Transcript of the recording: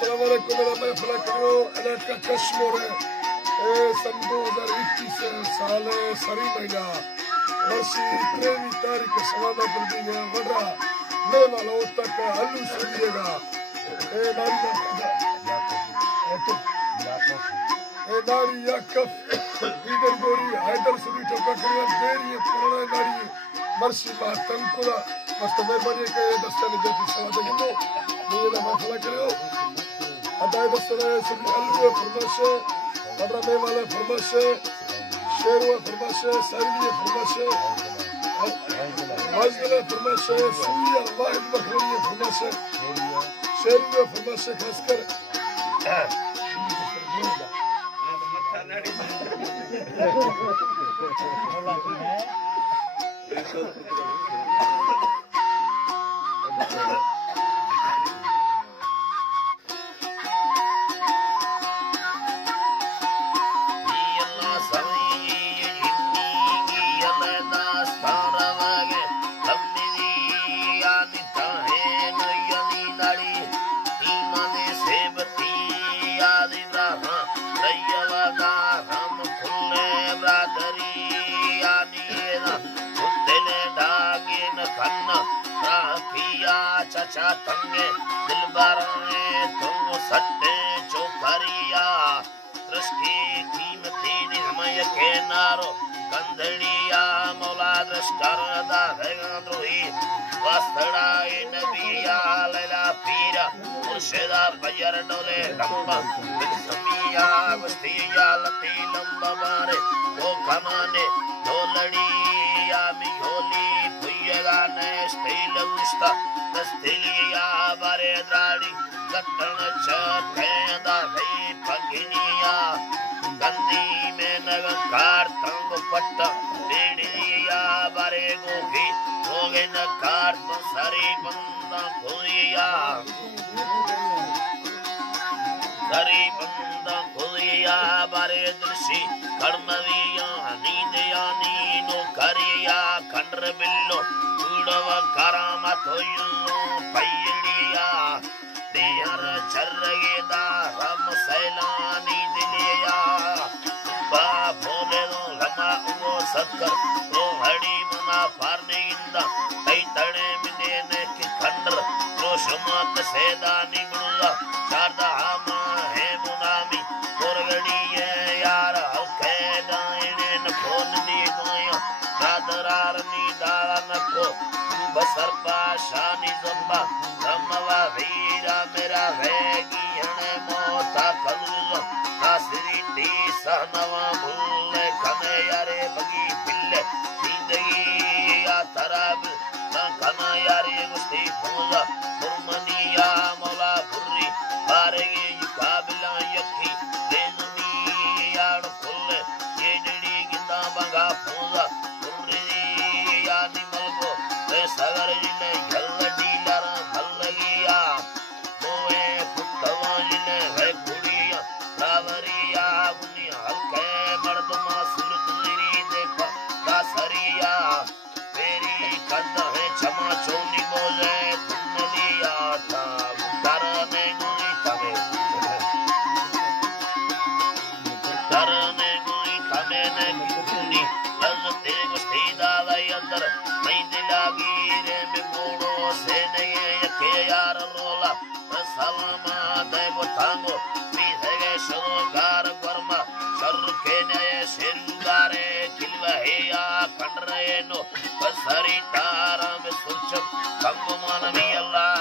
अस्सलाम वालेकुम मेरा महफिल करो अलर्ट का कश्मीर है सन 2021 साल सरी महीना वर्षी 23 तारीख सवादा कर दी है वडरा मैं वाला तक हल्लू सुनिएगा नारी याकफ इधर गोरी हैदर सुनी ठोका करिया देरी पुराना नारी मर्सी मा तंकुला मस्त मेहरबानी के दस्तने जति सवादा गिनो मेरा महफिल करो अदाय दस्तने सुनी हल्लू फरमाशे वडरा मैं वाला फरमाशे शेरवा फरमाशे सैलिया फरमाशे मजदले फरमाशे सुनिया वाहिद बकरिया फरमाशे शेरवा फरमाशे खासकर चाचा तंगे दिलबर में तुम सट्टे चौकरिया दृष्टि कीमती निहमय के नारो कंधड़िया मौला दृष्कर दा द्रोही वस्तड़ा नबिया लैला पीरा मुर्शिदा बजर डोले लंबा समिया वस्तिया लती लंबा मारे वो कमाने ढोलड़िया मिहोली भुयगा ने स्टील उस्ता दस्तिलिया बारे द्राड़ी गट्टन चखेंदा भई पगनिया गंदी में नगकार तंग पट्ट बेड़िया बारे गोभी होगे नकार तो सारी बंदा खुदिया सारी बंदा खुदिया बारे दृषि कर्मविया नींदया नीनो करिया खंडर बिल्लो उड़व करामत होयु पैलिया देहर चर्रेदा रम सैलानी दिलिया बा बोले नो लमा वो सकर तो हड़ी मना पारने इंदा तई तड़े मिने ने कि खंडर रोशमत सेदानी गुला शारदा हम है मुनामी कोरगड़ी है यार हल्के दाइने न फोन नी गोया दादरार नी दारा नको बसर पाशानी जम्बा रमवा वीरा मेरा वेगी हने मोता कल्लो नासरी ती सहनवा भूले खने यारे बगी पिल्ले जिंदगी या तराब ना खना यारे मुस्ती फूला मुरमनिया मौला बुर्री बारेगी काबिला यखी रेजुमी यार खुले ये डड़ी गिंदा बंगा फूला बुर्री या निमलको सगर जिले यल्लडी लरा मल्लगिया मोए पुतवा जिले है कुड़िया रावरिया गुनिया हल्के मर्दमा सूरत लिरी देखा दासरिया तेरी कंद है क्षमा चोनी बोले दुनिया था करने गुनी तमे ने गुनी लज़ते गुस्ती दावे अंदर नहीं दिलागी रे में बोलो से नहीं यके यार रोला सलामा दे बोतांगो भी है शोगार वर्मा शर के नए शेरुगारे किलवा है या कंडरे नो बसरी तारा में सुचम कंगमान भी अल्लाह